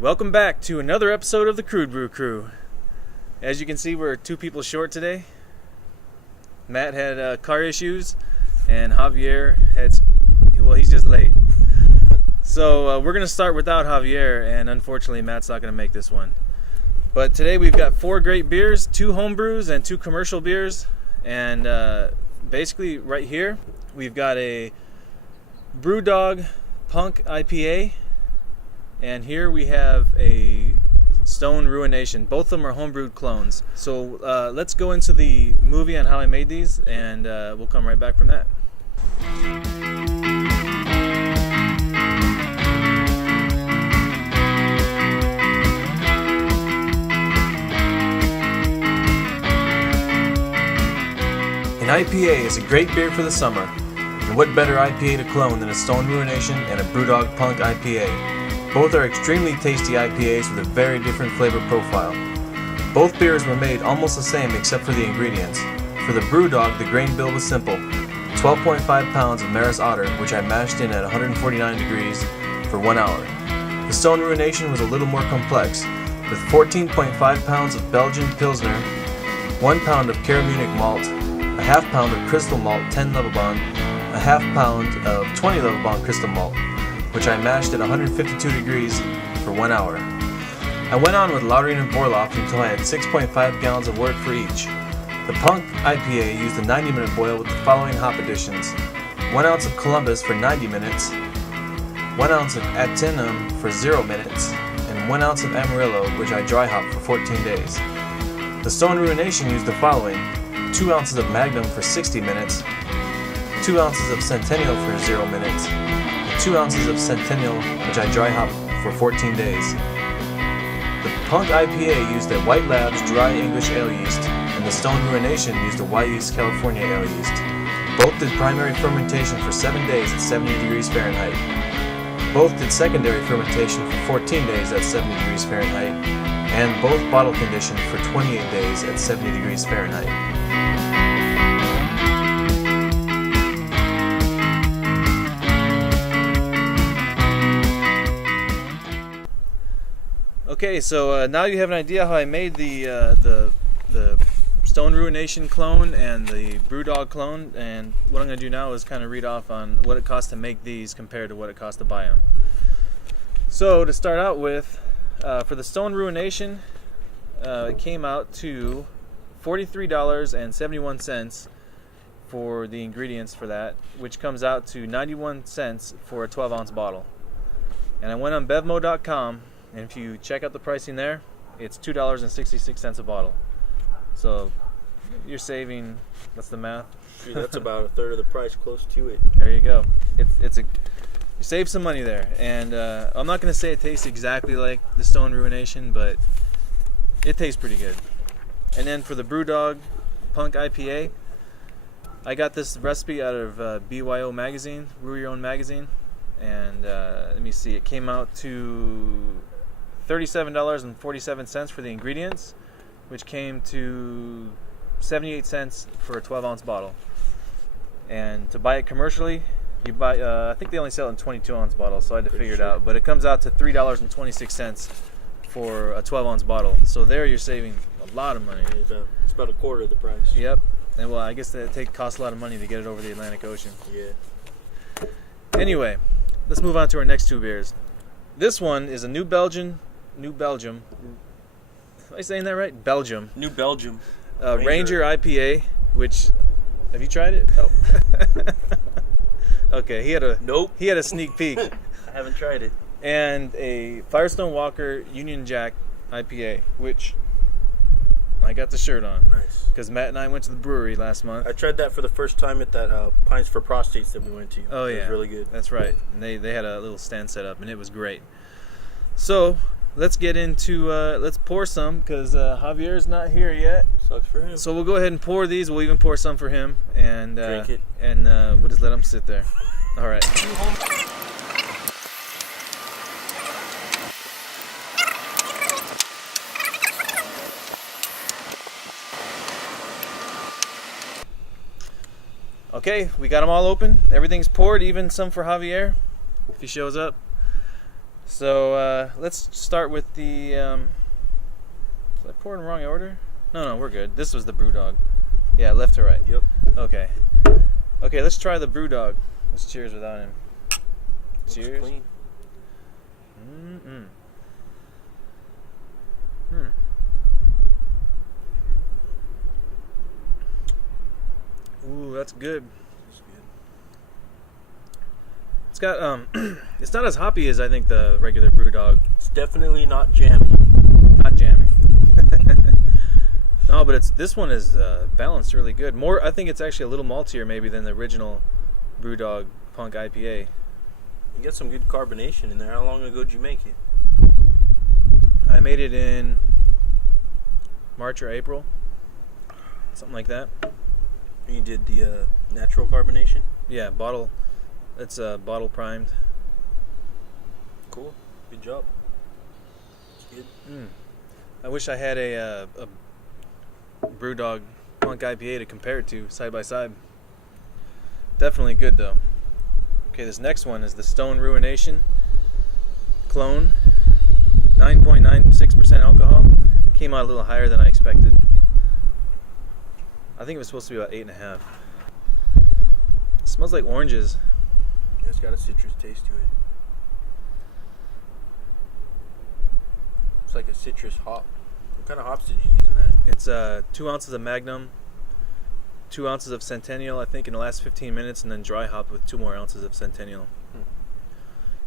Welcome back to another episode of the Crude Brew Crew. As you can see, we're 2 people short today. Matt had car issues, and Javier he's just late. So we're going to start without Javier, and unfortunately Matt's not going to make this one. But today we've got 4 great beers, 2 home brews and 2 commercial beers. And basically right here, we've got a Brewdog Punk IPA. And here we have a Stone Ruination. Both of them are home-brewed clones. So let's go into the movie on how I made these, and we'll come right back from that. An IPA is a great beer for the summer. And what better IPA to clone than a Stone Ruination and a Brewdog Punk IPA? Both are extremely tasty IPAs with a very different flavor profile. Both beers were made almost the same except for the ingredients. For the Brewdog, the grain bill was simple. 12.5 pounds of Maris Otter, which I mashed in at 149 degrees for 1 hour. The Stone Ruination was a little more complex, with 14.5 pounds of Belgian Pilsner, 1 pound of Caramunic malt, a half pound of Crystal Malt 10 Lovibond, a half pound of 20 Lovibond Crystal Malt, which I mashed at 152 degrees for 1 hour. I went on with Lauderdale and Borloff until I had 6.5 gallons of wort for each. The Punk IPA used a 90-minute boil with the following hop additions: 1 ounce of Columbus for 90 minutes, 1 ounce of Atinum for 0 minutes, and 1 ounce of Amarillo, which I dry hopped for 14 days. The Stone Ruination used the following: 2 ounces of Magnum for 60 minutes, 2 ounces of Centennial for 0 minutes, 2 ounces of Centennial, which I dry hopped for 14 days. The Punk IPA used a White Labs dry English ale yeast, and the Stone Ruination used a White Yeast California ale yeast. Both did primary fermentation for 7 days at 70 degrees Fahrenheit. Both did secondary fermentation for 14 days at 70 degrees Fahrenheit, and both bottle conditioned for 28 days at 70 degrees Fahrenheit. Okay, so now you have an idea how I made the Stone Ruination clone and the Brewdog clone, and what I'm going to do now is kind of read off on what it costs to make these compared to what it costs to buy them. So to start out with, for the Stone Ruination, it came out to $43.71 for the ingredients for that, which comes out to 91 cents for a 12-ounce bottle. And I went on bevmo.com, and if you check out the pricing there, it's $2.66 a bottle. So you're saving, what's the math? That's about a third of the price, close to it. There you go. You save some money there. And I'm not going to say it tastes exactly like the Stone Ruination, but it tastes pretty good. And then for the Brewdog Punk IPA, I got this recipe out of BYO magazine, Brew Your Own magazine. And let me see, it came out to $37.47 for the ingredients, which came to 78 cents for a 12-ounce bottle. And to buy it commercially, you buy I think they only sell it in 22-ounce bottles, so I had to figure it out. But it comes out to $3.26 for a 12-ounce bottle. So there you're saving a lot of money. It's about a quarter of the price. Yep. And well, I guess that costs a lot of money to get it over the Atlantic Ocean. Yeah. Anyway, let's move on to our next 2 beers. This one is a New Belgium. Am I saying that right? Belgium. New Belgium. Ranger IPA, which, have you tried it? Oh. Okay, he had a sneak peek. I haven't tried it. And a Firestone Walker Union Jack IPA, which I got the shirt on. Nice. Because Matt and I went to the brewery last month. I tried that for the first time at that Pines for Prostates that we went to. Oh, yeah. It was really good. That's right. And they had a little stand set up, and it was great. So let's get into, let's pour some, because Javier's not here yet. Sucks for him. So we'll go ahead and pour these. We'll even pour some for him. And drink it. And we'll just let him sit there. All right. Okay, we got them all open. Everything's poured, even some for Javier, if he shows up. So let's start with the. Did I pour in the wrong order? No, we're good. This was the Brewdog. Yeah, left to right. Yep. Okay. Okay, let's try the Brewdog. Let's cheers without him. Looks Cheers. clean. Ooh, that's good. That's good. It's got it's not as hoppy as I think the regular Brewdog. It's definitely not jammy. Not jammy. No, but this one is balanced really good. More, I think it's actually a little maltier maybe than the original Brewdog Punk IPA. You get some good carbonation in there. How long ago did you make it? I made it in March or April, something like that. And you did the natural carbonation? Yeah, bottle. It's bottle primed. Cool. Good job. It's good. I wish I had a Brewdog Punk IPA to compare it to side by side. Definitely good though. Okay, this next one is the Stone Ruination Clone. 9.96% alcohol. Came out a little higher than I expected. I think it was supposed to be about 8.5. It smells like oranges. Yeah, it's got a citrus taste to it. It's like a citrus hop. What kind of hops did you use in that? It's 2 ounces of Magnum, 2 ounces of Centennial, I think, in the last 15 minutes, and then dry hop with 2 more ounces of Centennial.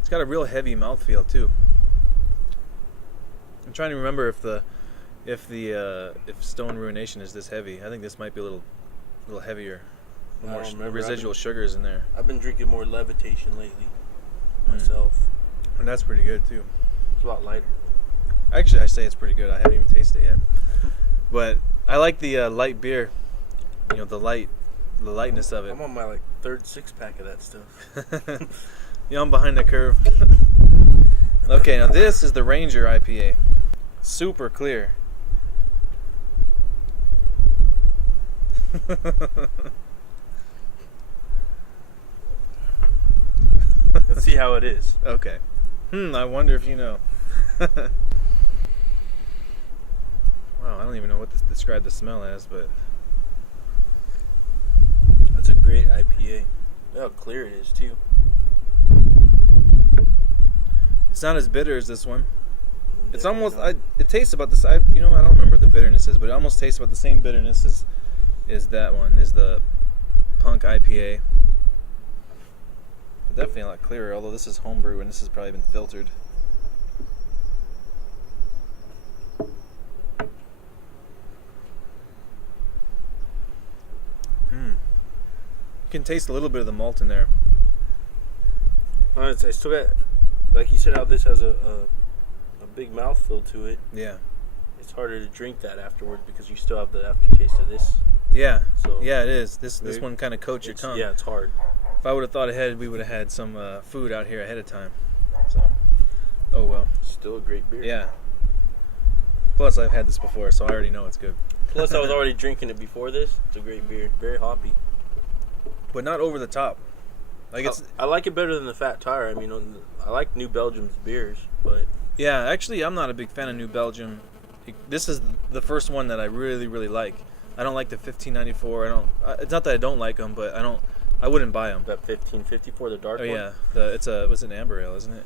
It's got a real heavy mouthfeel too. I'm trying to remember if Stone Ruination is this heavy. I think this might be a little heavier. More residual sugars in there. I've been drinking more Levitation lately myself. And that's pretty good too. It's a lot lighter. Actually, I say it's pretty good. I haven't even tasted it yet. But I like the light beer. You know, the lightness of it. I'm on my third 6-pack of that stuff. Yeah, I'm behind the curve. Okay, now this is the Ranger IPA. Super clear. Let's see how it is. Okay. I wonder if you know. Wow, I don't even know what to describe the smell as, but That's a great IPA. Look how clear it is too. it's not as bitter as this one. It's Definitely almost not. it tastes about the same. I don't remember what the bitterness is, but it almost tastes about the same bitterness as that one, is the Punk IPA. But definitely a lot clearer, although this is homebrew and this has probably been filtered. You can taste a little bit of the malt in there. I still got, like you said, how this has a big mouthfeel to it. Yeah. It's harder to drink that afterward because you still have the aftertaste of this. Yeah. So Yeah, it is. This one kind of coats your tongue. Yeah, it's hard. If I would have thought ahead, we would have had some food out here ahead of time. So, oh well. Still a great beer. Yeah. Plus, I've had this before, so I already know it's good. Plus, I was already drinking it before this. It's a great beer. Very hoppy. But not over the top. Like I like it better than the Fat Tire. I mean, I like New Belgium's beers, but yeah. Actually, I'm not a big fan of New Belgium. This is the first one that I really, really like. I don't like the 1594. It's not that I don't like them, but I wouldn't buy them. that 1554, the dark Oh one. yeah, it's an amber ale, isn't it?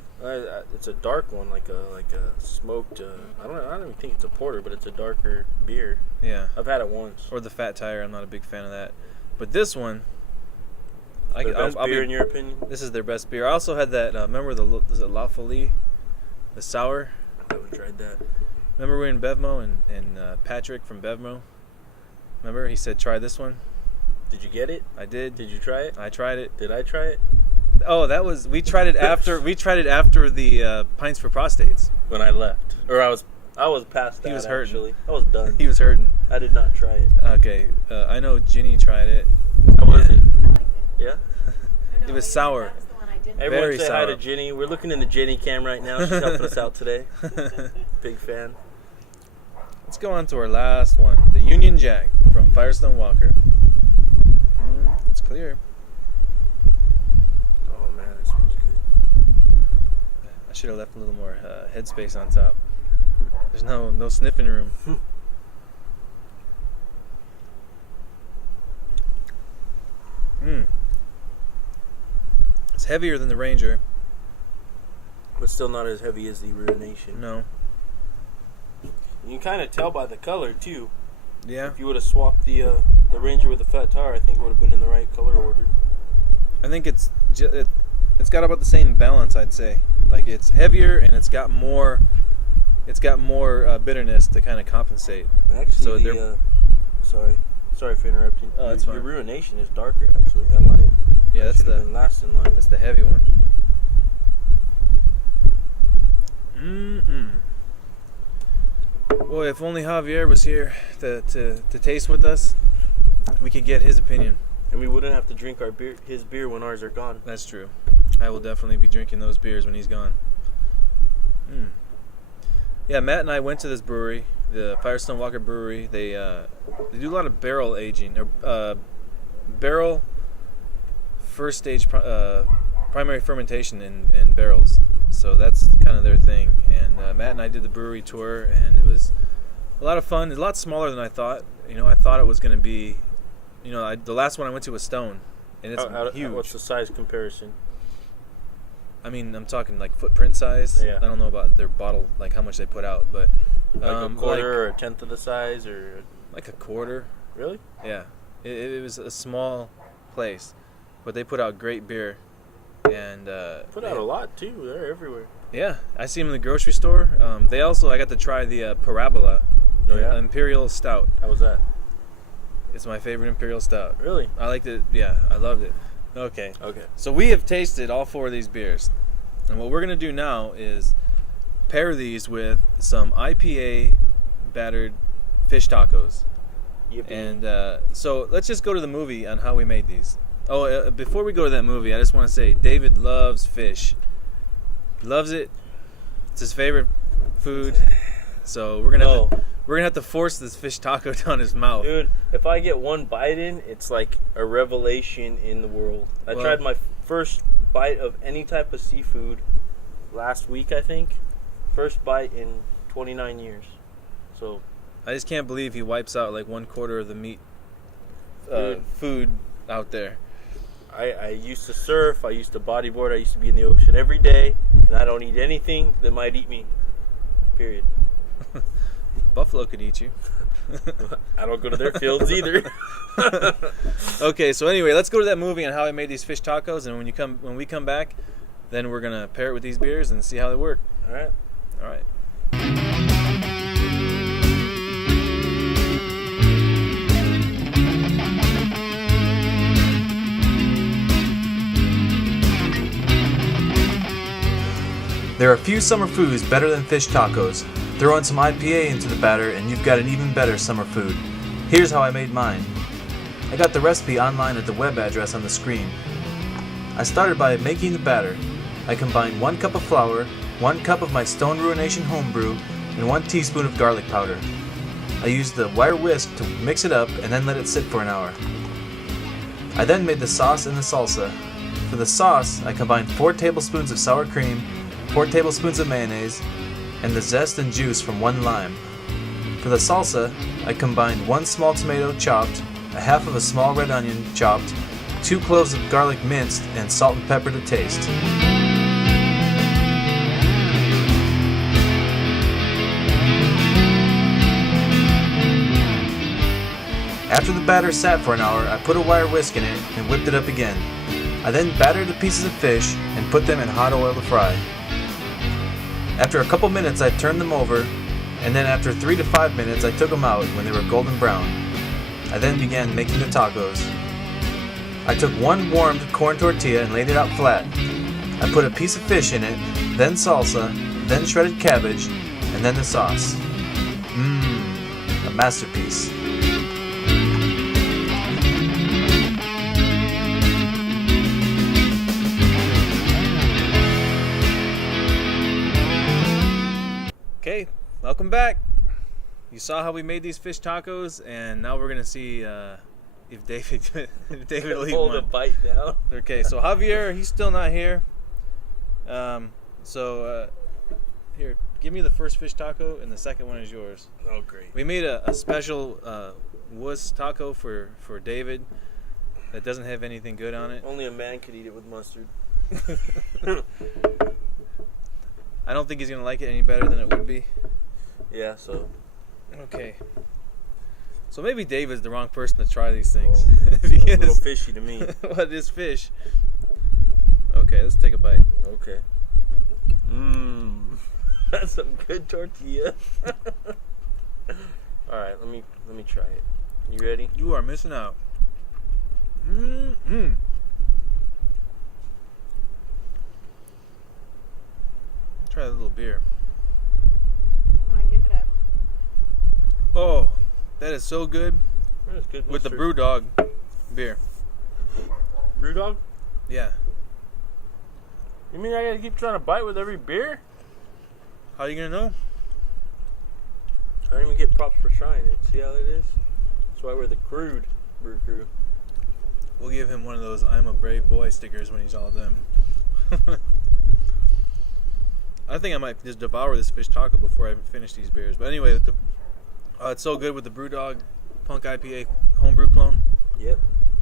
It's a dark one, like a smoked. I don't even think it's a porter, but it's a darker beer. Yeah. I've had it once. Or the Fat Tire. I'm not a big fan of that. But this one, Their best beer, in your opinion? This is their best beer. I also had that. Remember was it La Folie, the sour? I haven't tried that. Remember we were in Bevmo and Patrick from Bevmo. Remember he said try this one. Did you get it? I did. Did you try it? I tried it. Did I try it? Oh, we tried it after the Pints for Prostates. When I left, or I was past that. He was hurting. Actually, I was done. He was hurting. I did not try it. Okay, I know Ginny tried it. I wasn't. I liked it. Yeah. It was sour. That was the one I didn't Everyone Very say hi sour. to Jenny. We're looking in the Jenny cam right now. She's helping us out today. Big fan. Let's go on to our last one, the Union Jack from Firestone Walker. It's clear. Oh man, it smells good. should have left a little more headspace on top. There's no sniffing room. It's heavier than the Ranger. But still not as heavy as the Ruination. No. You can kind of tell by the color, too. Yeah. If you would have swapped the Ranger with the fat tire, I think it would have been in the right color order. I think it's got about the same balance, I'd say. Like, it's heavier and it's got more bitterness to kind of compensate. Actually, so sorry for interrupting. Oh, that's fine. Your Ruination is darker, actually. I lied. Yeah, that's been last in line. That's the heavy one. Boy, if only Javier was here to taste with us, we could get his opinion. And we wouldn't have to drink his beer when ours are gone. That's true. I will definitely be drinking those beers when he's gone. Yeah, Matt and I went to this brewery, the Firestone Walker Brewery. They do a lot of barrel aging, or barrel first stage primary fermentation in barrels. So that's kind of their thing. And Matt and I did the brewery tour, and it was a lot of fun. It's a lot smaller than I thought. I thought it was going to be, the last one I went to was Stone, and it's huge. What's the size comparison? I mean, I'm talking like footprint size. Yeah. I don't know about their bottle, like how much they put out, but like a quarter or a tenth of the size, or like a quarter. Really? Yeah. It was a small place, but they put out great beer, and put out a lot too. They're everywhere. Yeah, I see them in the grocery store. I got to try the Parabola, Imperial Stout. How was that? It's my favorite Imperial Stout. Really? I liked it. Yeah, I loved it. Okay. So we have tasted all 4 of these beers. And what we're going to do now is pair these with some IPA battered fish tacos. Yippee. And so let's just go to the movie on how we made these. Oh, before we go to that movie, I just want to say David loves fish. He loves it. It's his favorite food. So we're gonna have to force this fish taco down his mouth. Dude, if I get one bite in, it's like a revelation in the world. I tried my first bite of any type of seafood last week, I think. First bite in 29 years. So I just can't believe he wipes out like 1/4 of the meat food out there. I used to surf, I used to bodyboard, I used to be in the ocean every day, and I don't eat anything that might eat me. Period. Buffalo could eat you. I don't go to their fields either. Okay, so anyway, let's go to that movie and how I made these fish tacos, and when we come back, then we're gonna pair it with these beers and see how they work. All right. There are few summer foods better than fish tacos. Throw in some IPA into the batter and you've got an even better summer food. Here's how I made mine. I got the recipe online at the web address on the screen. I started by making the batter. I combined 1 cup of flour, 1 cup of my Stone Ruination homebrew, and 1 teaspoon of garlic powder. I used the wire whisk to mix it up and then let it sit for an hour. I then made the sauce and the salsa. For the sauce, I combined 4 tablespoons of sour cream, 4 tablespoons of mayonnaise, and the zest and juice from 1 lime. For the salsa, I combined 1 small tomato chopped, a half of a small red onion chopped, 2 cloves of garlic minced, and salt and pepper to taste. After the batter sat for an hour, I put a wire whisk in it and whipped it up again. I then battered the pieces of fish and put them in hot oil to fry. After a couple minutes, I turned them over, and then after 3 to 5 minutes, I took them out when they were golden brown. I then began making the tacos. I took 1 warmed corn tortilla and laid it out flat. I put a piece of fish in it, then salsa, then shredded cabbage, and then the sauce. A masterpiece. Okay, welcome back. You saw how we made these fish tacos, and now we're gonna see if David will eat Hold one. a bite down. Okay, so Javier, he's still not here. So, here, give me the first fish taco, and the second one is yours. Oh, great. We made a special wuss taco for David that doesn't have anything good on it. Only a man could eat it with mustard. I don't think he's going to like it any better than it would be. Yeah, so. Okay. So maybe David's the wrong person to try these things. Oh, it's a little fishy to me. What is fish? Okay, let's take a bite. Okay. That's some good tortilla. All right, let me try it. You ready? You are missing out. Try a little beer. Come on, give it up. Oh, that is so good. That's good With the mustard. Brewdog beer. Brewdog? Yeah. You mean I gotta keep trying to bite with every beer? How are you gonna know? I don't even get props for trying it. See how it is? That's why we're the brew crew. We'll give him one of those "I'm a brave boy" stickers when he's all done. I think I might just devour this fish taco before I even finish these beers. But anyway, it's so good with the Brewdog Punk IPA homebrew clone. Yep.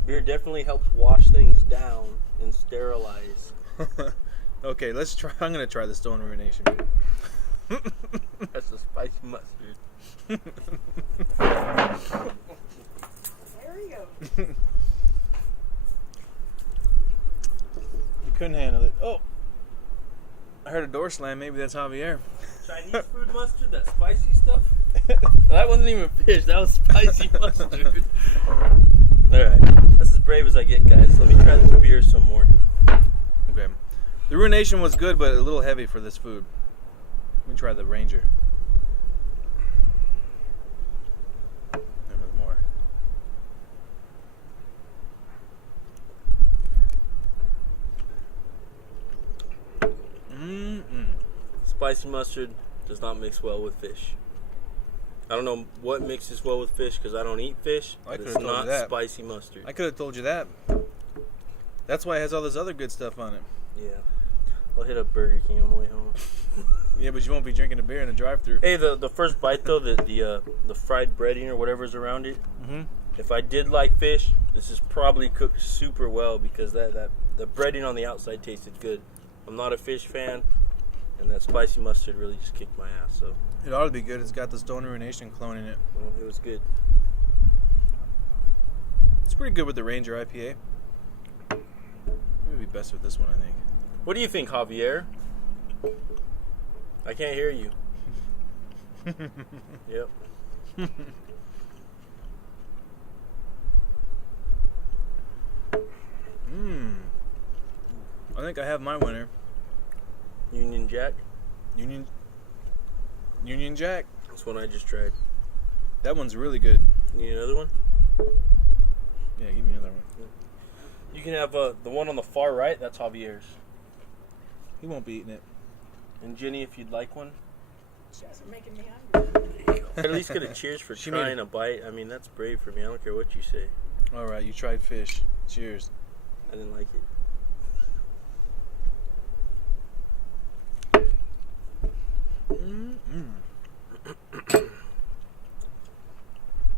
Beer definitely helps wash things down and sterilize. Okay, let's try. I'm gonna try the Stone Ruination. That's the spicy mustard. There we go. You couldn't handle it. Oh, I heard a door slam. Maybe that's Javier. Chinese food mustard, that spicy stuff? That wasn't even fish, that was spicy mustard. Alright, that's as brave as I get, guys. Let me try this beer some more. Okay. The Ruination was good, but a little heavy for this food. Let me try the Ranger. There was more. Spicy mustard does not mix well with fish. I don't know what mixes well with fish because I don't eat fish, but it's not spicy mustard. I could have told you that. That's why it has all this other good stuff on it. Yeah. I'll hit up Burger King on the way home. Yeah, but you won't be drinking a beer in a drive-thru. Hey, the first bite though, the fried breading or whatever's around it. Mm-hmm. If I did like fish, this is probably cooked super well because the breading on the outside tasted good. I'm not a fish fan, and that spicy mustard really just kicked my ass. So It ought to be good. It's got the Stone Ruination Clone in it. well, it was good. It's pretty good with the Ranger IPA. It would be best with this one, I think. What do you think, Javier? I can't hear you. Yep. I think I have my winner. Union Jack. Union Jack. That's one I just tried. That one's really good. You need another one? Yeah, give me another one. You can have the one on the far right. That's Javier's. He won't be eating it. And Jenny, if you'd like one. You guys are making me hungry. At least get a cheers for trying a bite. I mean, that's brave for me. I don't care what you say. All right, you tried fish. Cheers. I didn't like it.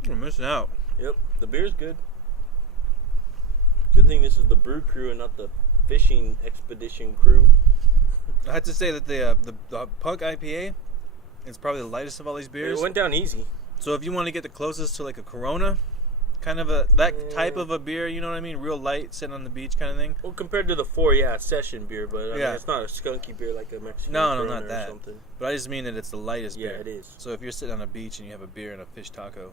We're missing out. Yep, the beer's good. Good thing this is the brew crew and not the fishing expedition crew. I have to say that the Punk IPA is probably the lightest of all these beers. It went down easy. So if you want to get the closest to like a Corona, kind of type of a beer, you know what I mean? Real light, sitting on the beach kind of thing. Well, compared to the 4, session beer, but I mean, it's not a skunky beer like a Mexican No, Corona not that. or something. But I just mean that it's the lightest beer. Yeah, it is. So if you're sitting on a beach and you have a beer and a fish taco,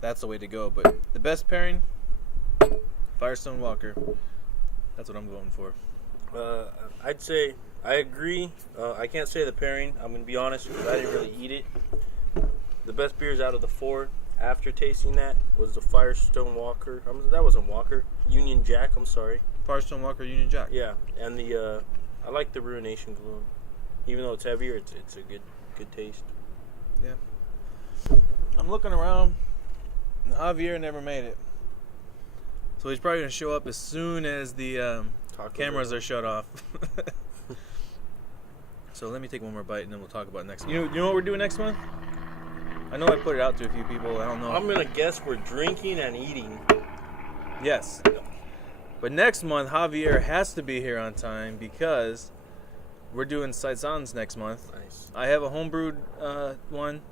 that's the way to go. But the best pairing, Firestone Walker. That's what I'm going for. I'd say I agree. I can't say the pairing. I'm going to be honest because I didn't really eat it. The best beers out of the 4 after tasting that was the Firestone Walker. That wasn't Walker. Union Jack, I'm sorry. Firestone Walker Union Jack. Yeah, and I like the Ruination Clone. Even though it's heavier, it's a good taste. Yeah. I'm looking around, and Javier never made it. So he's probably going to show up as soon as the cameras are shut off. So let me take one more bite and then we'll talk about next month. You know what we're doing next month? I know I put it out to a few people. I don't know. I'm gonna guess we're drinking and eating. Yes. But next month, Javier has to be here on time because we're doing saisons next month. Nice. I have a homebrewed one.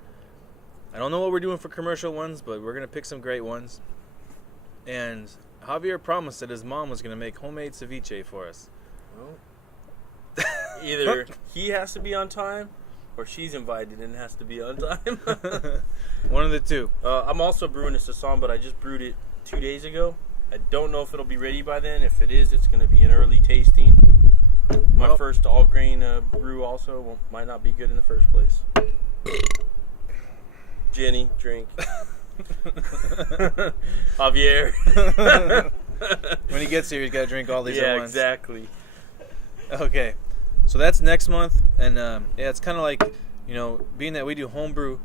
I don't know what we're doing for commercial ones, but we're going to pick some great ones. And Javier promised that his mom was going to make homemade ceviche for us. Well, either he has to be on time or she's invited and has to be on time. One of the two. I'm also brewing a saison, but I just brewed it 2 days ago. I don't know if it'll be ready by then. If it is, it's going to be an early tasting. My first all-grain brew also might not be good in the first place. Jenny, drink. Javier. When he gets here, he's got to drink all these at once. Yeah, exactly. Okay. So that's next month. And yeah, it's kind of like, being that we do homebrew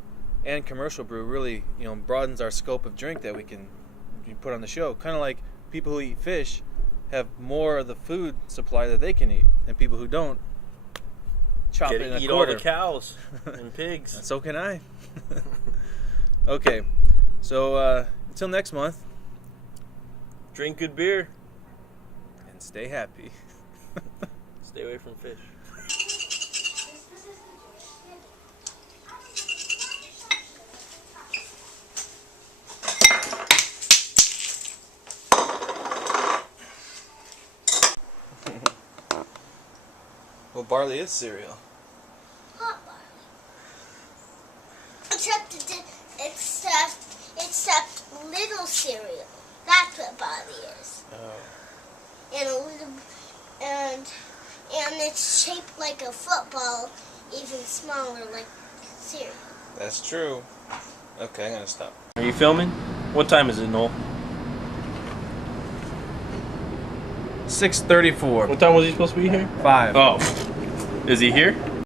and commercial brew really, broadens our scope of drink that we can put on the show. Kind of like people who eat fish have more of the food supply that they can eat, and people who don't chop it in a eat quarter. all the cows and pigs. So can I. Okay, so until next month, drink good beer and stay happy. Stay away from fish. Well, barley is cereal. Hot barley. Except little cereal. That's what barley is. Oh. And a little, and it's shaped like a football, even smaller like cereal. That's true. Okay, I'm gonna stop. Are you filming? What time is it, Noel? 6:34. What time was he supposed to be here? 5. Oh. Is he here?